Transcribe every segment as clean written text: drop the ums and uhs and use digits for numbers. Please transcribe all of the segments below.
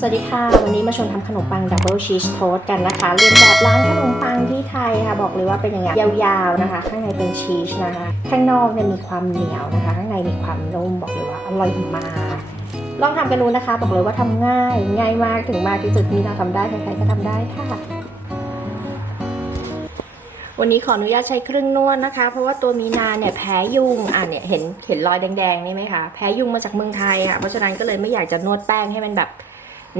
สวัสดีค่ะวันนี้มาชวนทำขนมปังดับเบิลชีสโทสต์กันนะคะเรียนแบบร้านขนมปังที่ไทยค่ะบอกเลยว่าเป็นอย่างเงี้ยยาวๆนะคะข้างในเป็นชีสนะคะข้างนอกเนี่ยมีความเหนียวนะคะข้างในมีความนุ่มบอกเลยว่าอร่อยมากลองทำกันดูนะคะบอกเลยว่าทำง่ายมากถึงมากที่สุดมีเราทำได้ใครๆก็ทำได้ค่ะวันนี้ขออนุญาตใช้เครื่องนวดนะคะเพราะว่าตัวมีนาเนี่ยแพ้ยุงเนี่ยเห็นรอยแดงๆนี่ไหมคะแพ้ยุงมาจากเมืองไทยค่ะเพราะฉะนั้นก็เลยไม่อยากจะนวดแป้งให้มันแบบ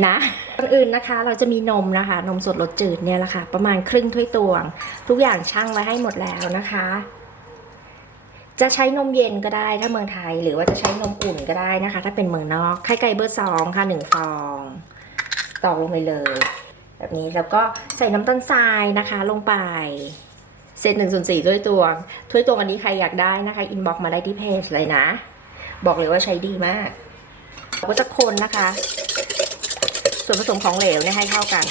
นะก่อนอื่นนะคะเราจะมีนมนะคะนมสดรสจืดเนี่ยแหละค่ะประมาณครึ่งถ้วยตวงทุกอย่างชั่งไว้ให้หมดแล้วนะคะจะใช้นมเย็นก็ได้ถ้าเมืองไทยหรือว่าจะใช้นมอุ่นก็ได้นะคะถ้าเป็นเมืองนอกไข่ไก่เบอร์2ค่ะ1ฟองตอกลงไปเลยแบบนี้แล้วก็ใส่น้ำตาลทรายนะคะลงไปเศษ1/4ถ้วยตวงอันนี้ใครอยากได้นะคะอินบ็อกซ์มาได้ที่เพจเลยนะบอกเลยว่าใช้ดีมากเราก็จะคนนะคะส่วนผสมของเหลวเนี่ยให้เข้ากัน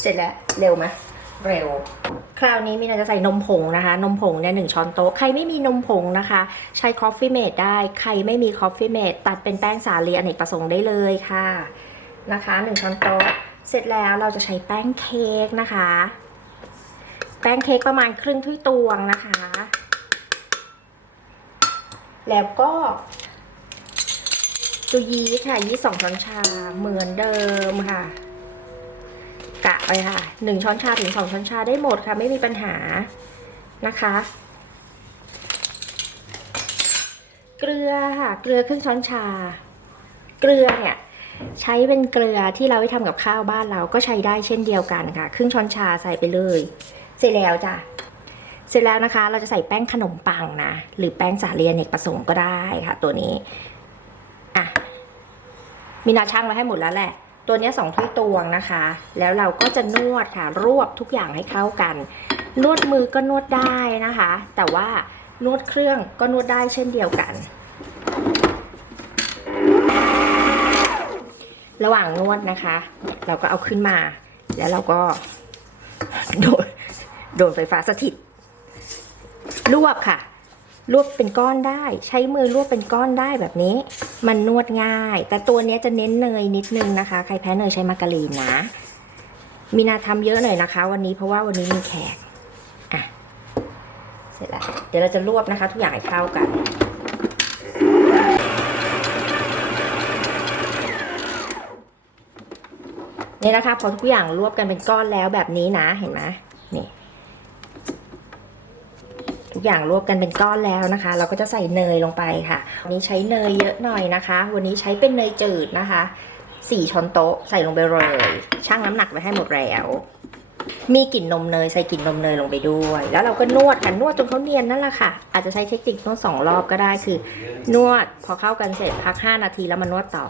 เสร็จแล้วเร็วไหมเร็วคราวนี้มีนาจะใส่นมผงนะคะนมผงเนี่ย1ช้อนโต๊ะใครไม่มีนมผงนะคะใช้ Coffee Mate ได้ใครไม่มี Coffee Mate ตัดเป็นแป้งสาลีอเนกประสงค์ได้เลยค่ะนะคะ1ช้อนโต๊ะเสร็จแล้วเราจะใช้แป้งเค้กนะคะแป้งเค้กประมาณครึ่งถ้วยตวงนะคะแล้วก็ตัวยีสต์ค่ะยีสต์2ช้อนชาเหมือนเดิมค่ะกะไปค่ะ1ช้อนชาถึง2ช้อนชาได้หมดค่ะไม่มีปัญหานะคะเกลือค่ะเกลือครึ่งช้อนชาเกลือเนี่ยใช้เป็นเกลือที่เราไว้ทำกับข้าวบ้านเราก็ใช้ได้เช่นเดียวกันค่ะครึ่งช้อนชาใส่ไปเลยเสร็จแล้วจ้ะเสร็จแล้วนะคะเราจะใส่แป้งขนมปังนะหรือแป้งสาลีอเนกประสงค์ก็ได้ค่ะตัวนี้มีนาชั่งไว้ให้หมดแล้วแหละตัวนี้2ถ้วยตวงนะคะแล้วเราก็จะนวดค่ะรวบทุกอย่างให้เข้ากันนวดมือก็นวดได้นะคะแต่ว่านวดเครื่องก็นวดได้เช่นเดียวกันระหว่างนวดนะคะเราก็เอาขึ้นมาแล้วเราก็โดนไฟฟ้าสถิตรวบค่ะรวบเป็นก้อนได้ใช้มือรวบเป็นก้อนได้แบบนี้มันนวดง่ายแต่ตัวนี้จะเน้นเนยนิดนึงนะคะใครแพ้เนยใช้มาการีนนะมีนาทำเยอะหน่อยนะคะวันนี้เพราะว่าวันนี้มีแขกเสร็จแล้วเดี๋ยวเราจะรวบนะคะทุกอย่างให้เข้ากันนี่นะคะพอทุกอย่างรวบกันเป็นก้อนแล้วแบบนี้นะเห็นไหมนี่ทุกอย่างรวบกันเป็นก้อนแล้วนะคะเราก็จะใส่เนยลงไปค่ะวันนี้ใช้เนยเยอะหน่อยนะคะวันนี้ใช้เป็นเนยจืดนะคะ4ช้อนโต๊ะใส่ลงไปเลยชั่งน้ำหนักไว้ให้หมดแล้วมีกลิ่นนมเนยใส่กลิ่นนมเนยลงไปด้วยแล้วเราก็นวดค่ะนวดจนเขาเนียนนั่นแหละค่ะอาจจะใช้เทคนิคนวด2รอบก็ได้คือนวดพอเข้ากันเสร็จพัก5นาทีแล้วมานวดต่อ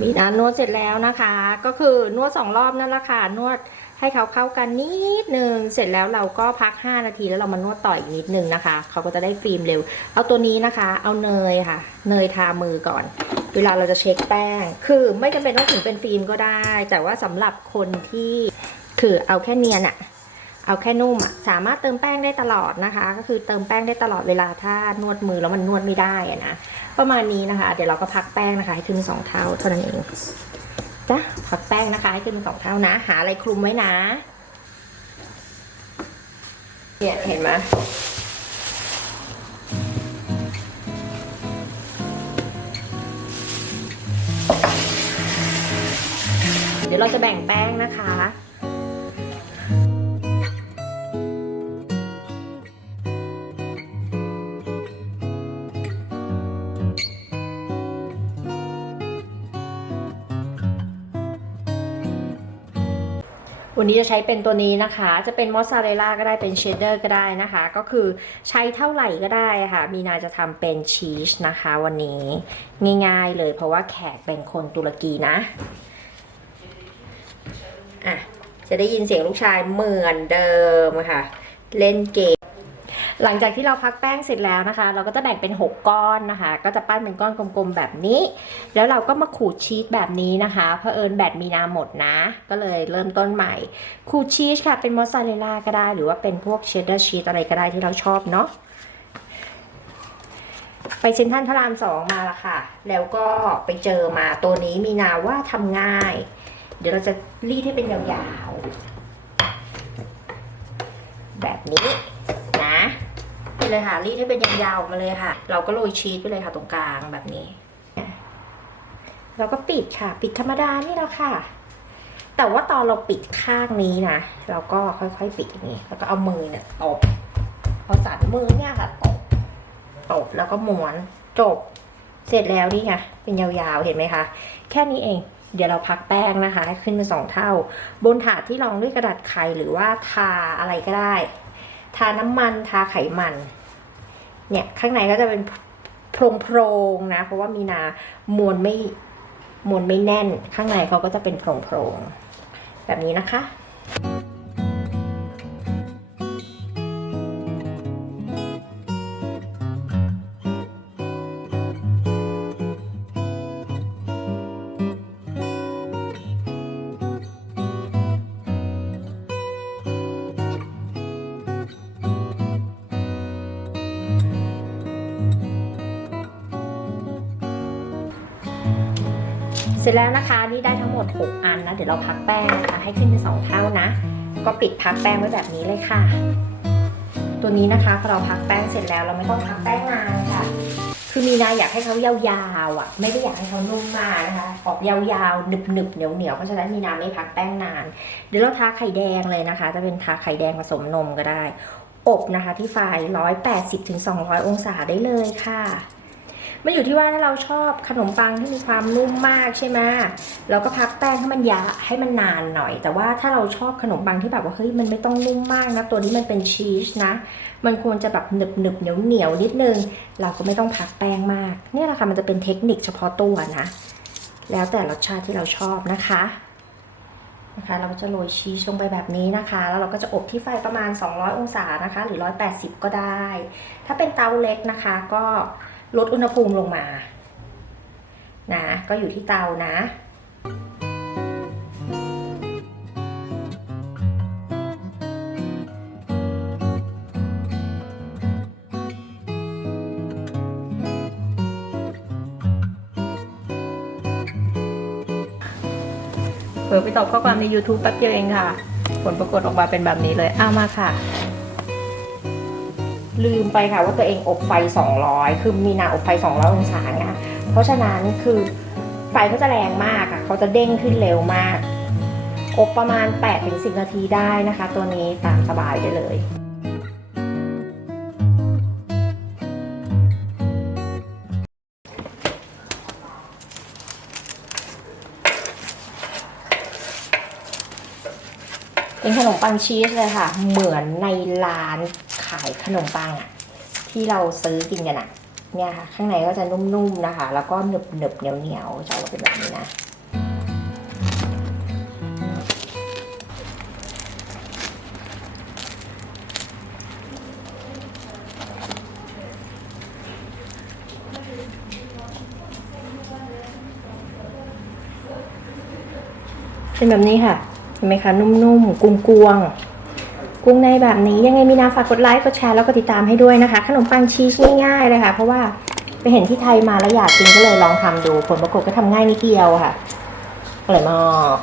มีนะนวดเสร็จแล้วนะคะก็คือนวด2รอบนั่นแหละค่ะนวดให้เขาเข้ากันนิดนึงเสร็จแล้วเราก็พัก5นาทีแล้วเรามานวดต่ออีกนิดนึงนะคะเขาก็จะได้ฟิล์มเร็วเอาตัวนี้นะคะเอาเนยค่ะเนยทามือก่อนเวลาเราจะเช็คแป้งคือไม่จำเป็นต้องถึงเป็นฟิล์มก็ได้แต่ว่าสำหรับคนที่คือเอาแค่เนียนเอาแค่นุ่มสามารถเติมแป้งได้ตลอดนะคะก็คือเติมแป้งได้ตลอดเวลาถ้านวดมือแล้วมันนวดไม่ได้นะประมาณนี้นะคะเดี๋ยวเราก็พักแป้งนะคะให้ขึ้น2เท่าเท่านั้นเองจ้ะพักแป้งนะคะให้ขึ้น2เท่านะหาอะไรคลุมไว้นะเนี่ยเห็นไหมเดี๋ยวเราจะแบ่งแป้งนะคะวันนี้จะใช้เป็นตัวนี้นะคะจะเป็นมอสซาเรลล่าก็ได้เป็นเชดเดอร์ก็ได้นะคะก็คือใช้เท่าไหร่ก็ได้ค่ะมีนาจะทำเป็นชีสนะคะวันนี้ง่ายๆเลยเพราะว่าแขกเป็นคนตุรกีนะจะได้ยินเสียงลูกชายเหมือนเดิมค่ะเล่นเกม หลังจากที่เราพักแป้งเสร็จแล้วนะคะเราก็จะแบ่งเป็น6ก้อนนะคะก็จะปั้นเป็นก้อนกลมๆแบบนี้แล้วเราก็มาขูดชีสแบบนี้นะคะเผอิญแบตมีนาหมดนะก็เลยเริ่มต้นใหม่ขูดชีสค่ะเป็นมอสซาเรลล่าก็ได้หรือว่าเป็นพวกเชดดาร์ชีสอะไรก็ได้ที่เราชอบเนาะไปเซ็นทรัลพระราม2มาละค่ะแล้วก็ไปเจอมาตัวนี้มีนาว่าทำง่ายเดี๋ยวเราจะรีดให้เป็นยาวๆแบบนี้นะไปเลยค่ะรีดให้เป็นยาวๆมาเลยค่ะเราก็โรยชีสไปเลยค่ะตรงกลางแบบนี้เราก็ปิดค่ะปิดธรรมดานี่แหละค่ะแต่ว่าตอนเราปิดข้างนี้นะเราก็ค่อยๆปิดอย่างนี้แล้วก็เอามือเนี่ยตบเอาสันมือเนี่ยค่ะตบแล้วก็ม้วนจบเสร็จแล้วนี่ไงเป็นยาวๆเห็นไหมคะแค่นี้เองเดี๋ยวเราพักแป้งนะคะให้ขึ้นเป็น2 เท่าบนถาดที่รองด้วยกระดาษไขหรือว่าทาอะไรก็ได้ทาน้ำมันทาไขมันเนี่ยข้างในก็จะเป็นโพรงๆนะเพราะว่ามีนามวนไม่แน่นข้างในเขาก็จะเป็นโพรงๆแบบนี้นะคะเสร็จแล้วนะคะนี่ได้ทั้งหมด6อันนะเดี๋ยวเราพักแป้งนะคะให้ขึ้นเป็น2 เท่านะก็ปิดพักแป้งไว้แบบนี้เลยค่ะตัวนี้นะคะพอเราพักแป้งเสร็จแล้วเราไม่ต้องพักแป้งนานค่ะคือมีนาอยากให้เขายาวๆอ่ะไม่ได้อยากให้เขานุ่มมากนะคะออกยาวๆหนึบๆเหนียวๆเพราะฉะนั้นมีนาไม่พักแป้งนานเดี๋ยวเราทาไข่แดงเลยนะคะจะเป็นทาไข่แดงผสมนมก็ได้อบนะคะที่ไฟ180 ถึง 200 องศาได้เลยค่ะมันอยู่ที่ว่าถ้าเราชอบขนมปังที่มีความนุ่มมากใช่ไหมเราก็พักแป้งให้มันให้มันนานหน่อยแต่ว่าถ้าเราชอบขนมปังที่แบบว่าเฮ้ยมันไม่ต้องนุ่มมากนะตัวนี้มันเป็นชีสนะมันควรจะแบบหนึบเหนียวนิดนึงเราก็ไม่ต้องพักแป้งมากเนี่ยแหละค่ะมันจะเป็นเทคนิคเฉพาะตัวนะแล้วแต่รสชาติที่เราชอบนะคะเราจะโรยชีสลงไปแบบนี้นะคะแล้วเราก็จะอบที่ไฟประมาณ200 องศานะคะหรือ180ก็ได้ถ้าเป็นเตาเล็กนะคะก็ลดอุณหภูมิลงมานะก็อยู่ที่เตานะเผลอไปตอบข้อความใน YouTube แป๊บเดียวเองค่ะผลปรากฏออกมาเป็นแบบนี้เลยเอามาค่ะลืมไปค่ะว่าตัวเองอบไฟ200คือมีนาอบไฟ200 องศาไงเพราะฉะนั้นคือไฟเขาจะแรงมากอ่ะเขาจะเด้งขึ้นเร็วมากอบประมาณ 8-10 นาทีได้นะคะตัวนี้ตามสบายได้เลยเป็นขนมปังชีสเลยค่ะเหมือนในร้านขายขนมปังอ่ะที่เราซื้อกินกันอ่ะเนี่ยค่ะข้างในก็จะนุ่มๆนะคะแล้วก็หนึบเหนียวจะออกมาเป็นแบบนี้นะเป็นแบบนี้ค่ะเห็นไหมคะนุ่มๆกุ้งในแบบนี้ยังไงมีนาฝากกดไลค์กดแชร์แล้วก็ติดตามให้ด้วยนะคะขนมปังชีสง่ายๆเลยค่ะเพราะว่าไปเห็นที่ไทยมาแล้วอยากกินก็เลยลองทำดูผลปรากฏก็ทำง่ายนิดเดียวค่ะอร่อยมาก